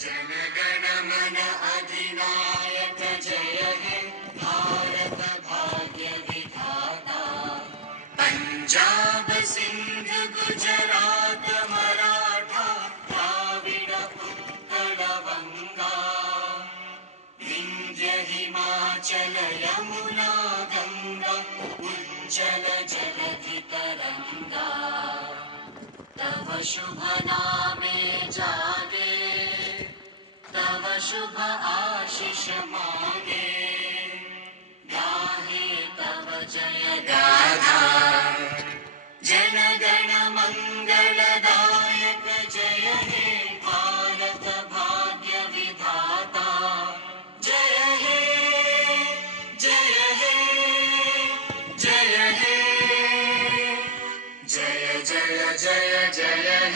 जन गण मन अधिनायक जय हे भारत भाग्य विधाता। पंजाब सिंध गुजरात मराठा द्राविड उत्कल बंगा। विंध्य हिमाचल यमुना गंगा उज्जल जलधि तरंगा। तव शुभ नामे जागे तव शुभ आशीष मांगे। गाहे तव जय गाथा जन गण मंगलदायक जय हे भारत भाग्य विधाता। जय हे जय हे जय हे जय जय जय जय